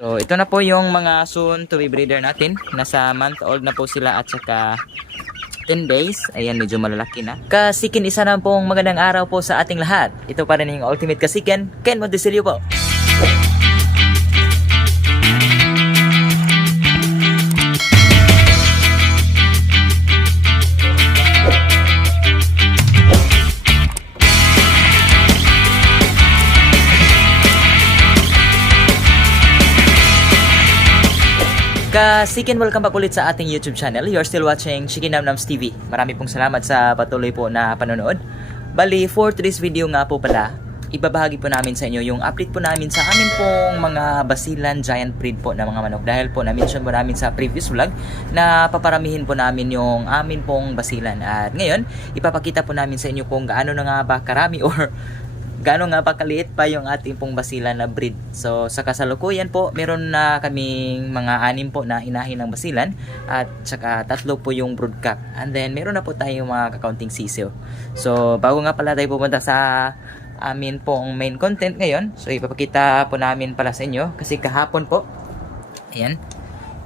So, ito na po yung mga soon to be breeder natin. Nasa month old na po sila at saka 10 days. Ayan, medyo malalaki na. Kasikin, isa na pong magandang araw po sa ating lahat. Ito pa rin yung Ultimate Kasikin, Ken Modesilio po. Kasikin, welcome back ulit sa ating YouTube channel. You're still watching Shiki Namnams TV. Marami pong salamat sa patuloy po na panonood. Bali, for today's video nga po pala, ibabahagi po namin sa inyo yung update po namin sa amin pong mga Basilan Giant Breed po na mga manok. Dahil po na-mention po namin sa previous vlog na paparamihin po namin yung amin pong Basilan. At ngayon, ipapakita po namin sa inyo kung gaano na nga ba karami or gaano nga ba kaliit pa yung ating pong Basilan na breed. So sa kasalukuyan po, meron na kaming mga 6 po na inahin ng Basilan at saka 3 po yung broodcock. And then meron na po tayong mga kakaunting sisiw. So bago nga pala tayo pumunta sa amin pong main content ngayon, so ipapakita po namin pala sa inyo kasi kahapon po, ayan,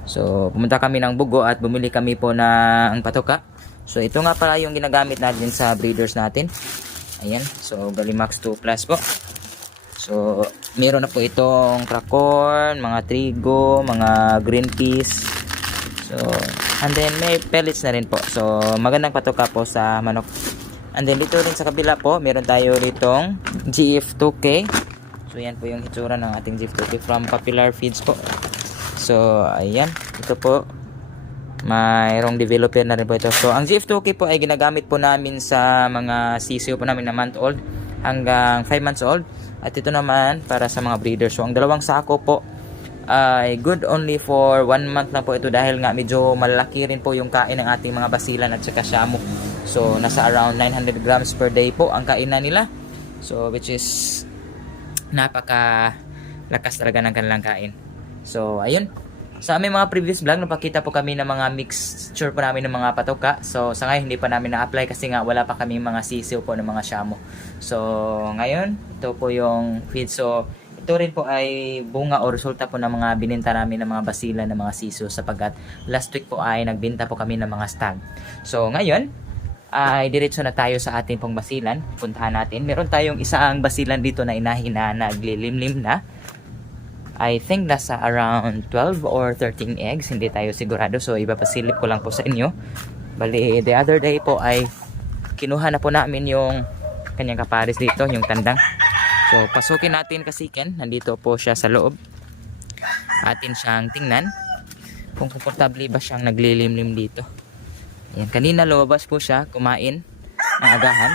so pumunta kami ng Bugo at bumili kami po ng patoka. So ito nga pala yung ginagamit natin sa breeders natin. Ayan, so Galimax 2 Plus po. So meron na po itong crack corn, mga trigo, mga green peas. So and then may pellets na rin po. So magandang patoka po sa manok. And then dito rin sa kabila po, meron tayo ditong GF2K. So yan po yung hitsura ng ating GF2K from Popular Feeds po. So ayan, ito po, mayroong developer na rin po ito. So ang GF2K po ay ginagamit po namin sa mga sisiyo po namin na month old hanggang 5 months old. At ito naman para sa mga breeders. So ang dalawang sako po ay good only for 1 month na po ito dahil nga medyo malaki rin po yung kain ng ating mga Basilan at saka Shamu. So nasa around 900 grams per day po ang kainan nila. So which is napaka lakas talaga ng kanilang kain. So ayun. Sa aming mga previous vlog, napakita po kami ng mga mixture po namin ng mga patoka. So sa ngayon hindi pa namin na-apply kasi nga wala pa kami mga sisiw po ng mga Shamu. So ngayon, ito po yung feed. So ito rin po ay bunga o resulta po ng mga bininta namin ng mga Basilan ng mga sisiw sapagkat last week po ay nagbenta po kami ng mga stag. So ngayon, ay diretso na tayo sa ating pong Basilan. Puntahan natin. Meron tayong isang Basilan dito na inahin na naglilimlim na. I think nasa around 12 or 13 eggs. Hindi tayo sigurado. So ipapasilip ko lang po sa inyo. Bali, the other day po ay kinuha na po namin yung kanyang kapares dito, yung tandang. So pasukin natin kasikin. Nandito po siya sa loob. Atin siyang tingnan kung komportable ba siyang naglilimlim dito. Ayan, kanina lumabas po siya kumain ng agahan.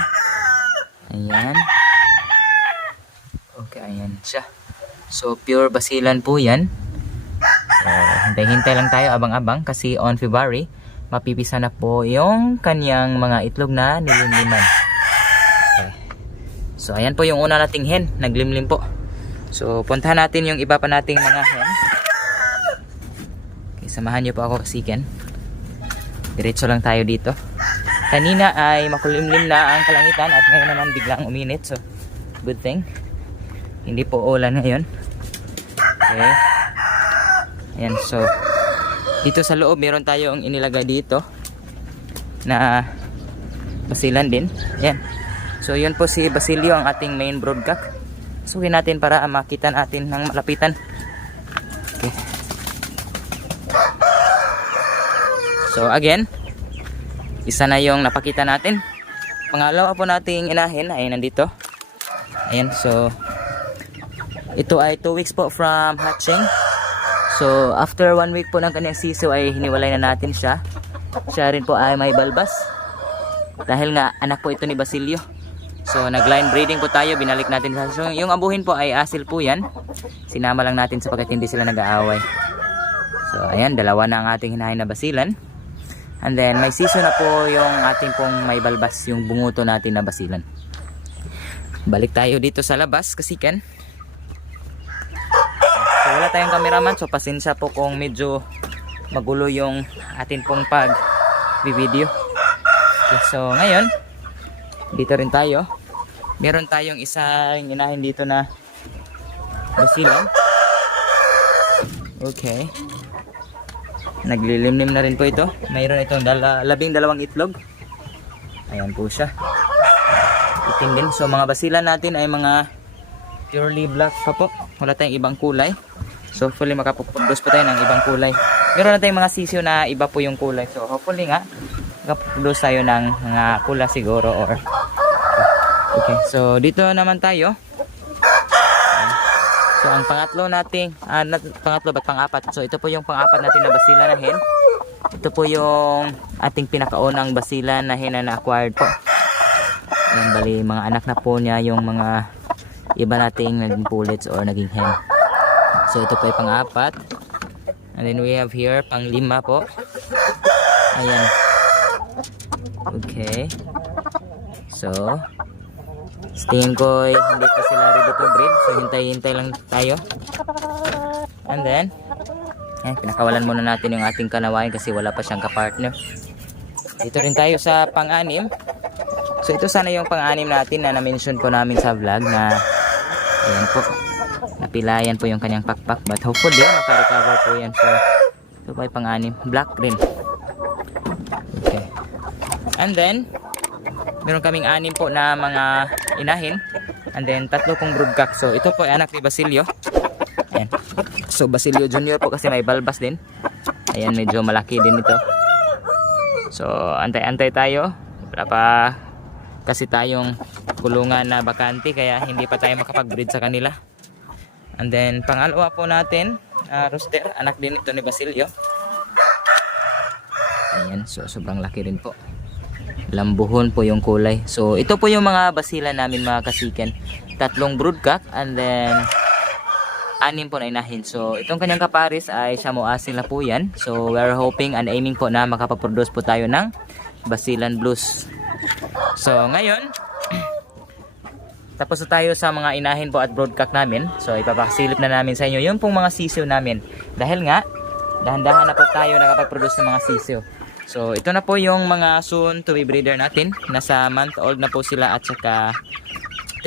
Ayan. Okay, ayan siya. So pure Basilan po yan. So hintay-hintay lang tayo, abang-abang kasi on February mapipisa na po yung kanyang mga itlog na nilimliman. Okay. So ayan po yung una nating hen, naglimlim po. So puntahan natin yung iba pa nating mga hen. Okay, samahan niyo po ako kasikin. Diretso lang tayo dito. Kanina ay makulimlim na ang kalangitan at ngayon naman biglang uminit. So good thing hindi po ulan ngayon. Okay. Ayan, so dito sa loob meron tayong inilagay dito na Basilan din. Ayan. So yun po si Basilio, ang ating main broodcock. Suhin natin para makita natin ng malapitan. Okay. So again, isa na yung napakita natin. Pangalawa po nating inahin ay nandito. Ayan, so ito ay 2 weeks po from hatching. So after 1 week po ng kanyang sisiw ay hiniwalay na natin siya. Siya rin po ay may balbas dahil nga anak po ito ni Basilio. So nag line breeding po tayo, binalik natin siya. So yung abuhin po ay asil po yan. Sinama lang natin sapagkat hindi sila nag-aaway. So ayan, dalawa na ang ating hinahin na Basilan. And then may sisiw na po yung ating pong may balbas, yung bunguto natin na Basilan. Balik tayo dito sa labas kasikan. So wala tayong cameraman, so pasensya po kung medyo magulo yung atin pong pag-video. Okay, so ngayon dito rin tayo. Meron tayong isang inahin dito na Basilan. Okay. Naglilimlim na rin po ito. Mayroon itong 12 itlog. Ayan po siya. Itim din. So mga basilan natin ay mga purely black pa po. Wala tayong ibang kulay. So hopefully makapuproduce po tayo ng ibang kulay. Meron na tayong mga sisiyo na iba po yung kulay. So hopefully nga makapuproduce tayo ng mga kulay siguro or okay. So dito naman tayo. So ang pangatlo nating pang-apat. So ito po yung pang-apat natin na basilan na hen. Ito po yung ating pinakaunang basilan na hen na na-acquired po. Ayan, bali mga anak na po niya yung mga iba nating naging pullets or naging hen. So ito po yung pang-apat. And then we have here pang-5 po. Ayan. Okay. So tingin ko hindi pa sila ready to breed. So hintay-hintay lang tayo. And then pinakawalan muna natin yung ating kanawain kasi wala pa siyang kapartner. Dito rin tayo sa pang-6. So ito sana yung pang-6 natin na na-mention po namin sa vlog na ayan po, napilayan po yung kanyang pakpak, but hopefully maka-recover po yan. So ito pa yung pang-6, black rin. Okay. And then meron kaming 6 po na mga inahin. And then 3 pong broodcock. So ito po ay anak ni Basilio. Ayan. So Basilio Junior po kasi may balbas din. Ayan, medyo malaki din ito. So antay-antay tayo. Wala pa kasi tayong kulungan na bakante kaya hindi pa tayo makapag-breed sa kanila. And then pangalawa po natin, rooster, anak din ito ni Basilio. Ayan, so sobrang laki rin po. Lambuhon po yung kulay. So ito po yung mga basilan namin mga kasiken. 3 broodcock and then 6 po na inahin. So itong kanyang kaparis ay Shamu Asil na po yan. So we're hoping and aiming po na makapag-produce po tayo ng Basilan Blues. So ngayon tapos na tayo sa mga inahin po at broodcock namin. So ipapasilip na namin sa inyo yung pong mga sisiw namin. Dahil nga dahan-dahan na po tayo nakapag-produce ng mga sisiw. So ito na po yung mga soon to be breeder natin. Nasa month old na po sila at saka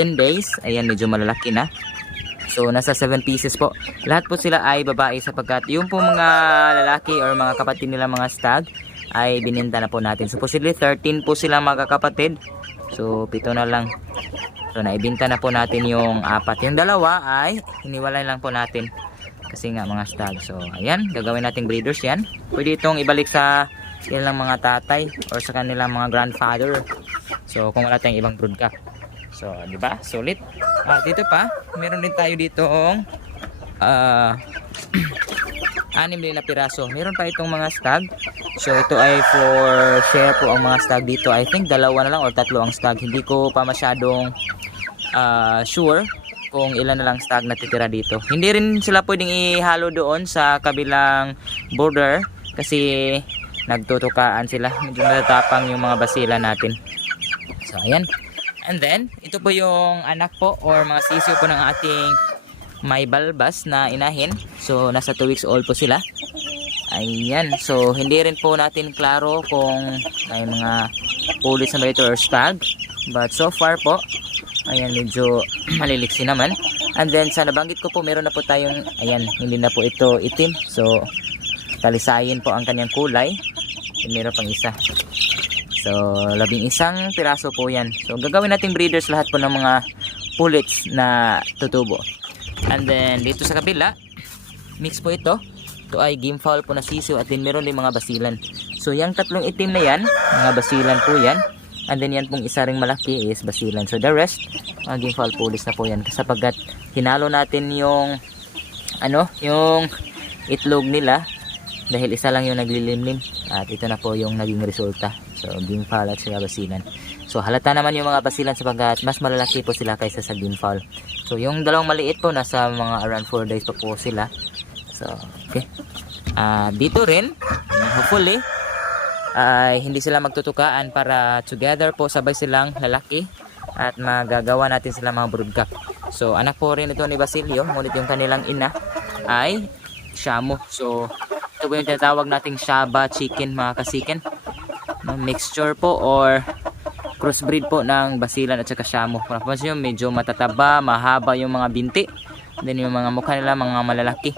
10 days. Ayan, medyo malalaki na. So nasa 7 pieces po. Lahat po sila ay babae sapagkat yung po mga lalaki or mga kapatid nila mga stag ay bininta na po natin. Supposedly 13 po sila mga kapatid. So 7 na lang. So naibinta na po natin yung 4. Yung 2 ay hiniwalay lang po natin kasi nga mga stag. So ayan, gagawin nating breeders yan. Pwede itong ibalik sa kanilang mga tatay or sa kanilang mga grandfather. So kung wala tayong ibang broodcock. So di ba? Sulit. Dito pa, meron din tayo ditong 6 din na piraso. Meron pa itong mga stag. So ito ay for share po ang mga stag dito. I think 2 na lang or 3 ang stag. Hindi ko pa masyadong sure kung ilan na lang stag na titira dito. Hindi rin sila pwedeng ihalo doon sa kabilang border kasi nagtutukaan sila. Medyo natatapang yung mga basila natin. So ayan. And then ito po yung anak po or mga sisiw po ng ating may balbas na inahin. So nasa 2 weeks old po sila. Ayan. So hindi rin po natin klaro kung may mga pulis na ba ito or stag. But so far po, ayan, medyo maliliksi naman. And then sa nabanggit ko po, meron na po tayong, ayan, hindi na po ito itim. So talisayin po ang kanyang kulay. Meron pang isa. So 11 piraso po yan. So gagawin nating breeders lahat po ng mga pullets na tutubo. And then dito sa kabila, mix po ito. Ito ay game fowl po na sisiw at din meron din mga basilan. So yung 3 itim na yan, mga basilan po yan. And then yan pong isa ring malaki is basilan. So the rest, mga game fowl pullets na po yan. Sapagkat hinalo natin yung yung itlog nila dahil isa lang yung naglilimlim at ito na po yung naging resulta. So game fowl at saka basilan. So halata naman yung mga basilan sapagkat mas malalaki po sila kaysa sa game fowl. So yung 2 maliit po nasa mga around 4 days pa po sila. So okay. Dito rin hopefully hindi sila magtutukaan para together po sabay silang lalaki at magagawa natin sila mga broodcock. So anak po rin ito ni Basilio, ngunit yung kanilang ina ay Shamu. So ito po yung tinatawag nating Shaba chicken mga kasiken. Mixture po or crossbreed po ng basilan at saka Shamu. Kung napansin nyo, medyo matataba, mahaba yung mga binti. Then yung mga mukha nila mga malalaki.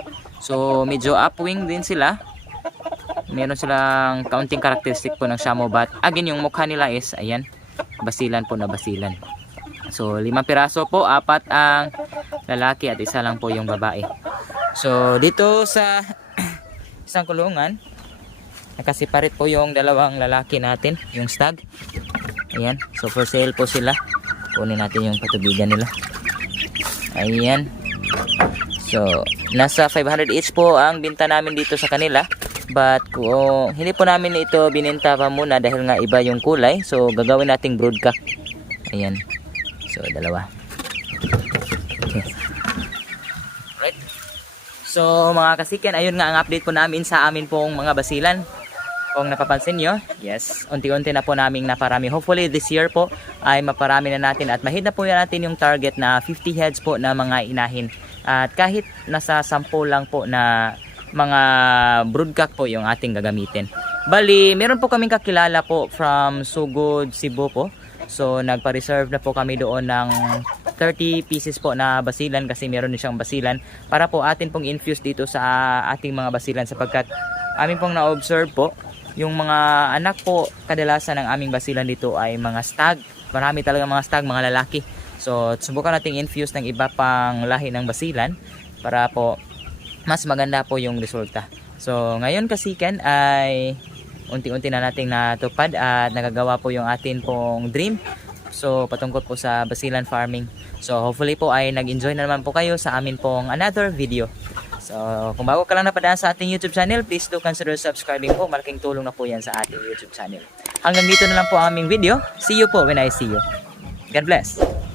So medyo upwing din sila. Meron silang kaunting characteristic po ng Shamo Bat. Again, yung mukha nila is ayan, basilan po na basilan. So 5 piraso po, 4 ang lalaki at 1 lang po yung babae. So dito sa isang kulungan, nakasiparit po yung 2 lalaki natin, yung stag. Ayan, so for sale po sila. Kunin natin yung patubigan nila. Ayan. So nasa 500 each po ang binta namin dito sa kanila. But kung hindi po namin ito bininta pa muna dahil nga iba yung kulay, so gagawin nating broodcock. Ayan. So 2. Okay. Right. So mga kasiken, ayun nga ang update po namin sa amin pong mga basilan. Kung napapansin nyo, yes, unti-unti na po namin naparami. Hopefully this year po ay maparami na natin at mahit na po natin yung target na 50 heads po na mga inahin. At kahit nasa 10 lang po na mga broodcock po yung ating gagamitin. Bali, meron po kaming kakilala po from Sugod, Cebu po. So nagpa-reserve na po kami doon ng 30 pieces po na basilan kasi meron din siyang basilan para po atin pong infuse dito sa ating mga basilan sapagkat amin pong na-observe po yung mga anak po kadalasan ng aming basilan dito ay mga stag. Marami talaga mga stag, mga lalaki. So subukan nating infuse ng iba pang lahi ng basilan para po mas maganda po yung resulta. So ngayon kasiken ay unti-unti na nating natupad at nagagawa po yung atin pong dream. So patungkol po sa basilan farming. So hopefully po ay nag-enjoy na naman po kayo sa amin pong another video. So kung bago ka lang napadaan sa ating YouTube channel, please do consider subscribing po. Malaking tulong na po yan sa ating YouTube channel. Hanggang dito na lang po ang aming video. See you po when I see you. God bless.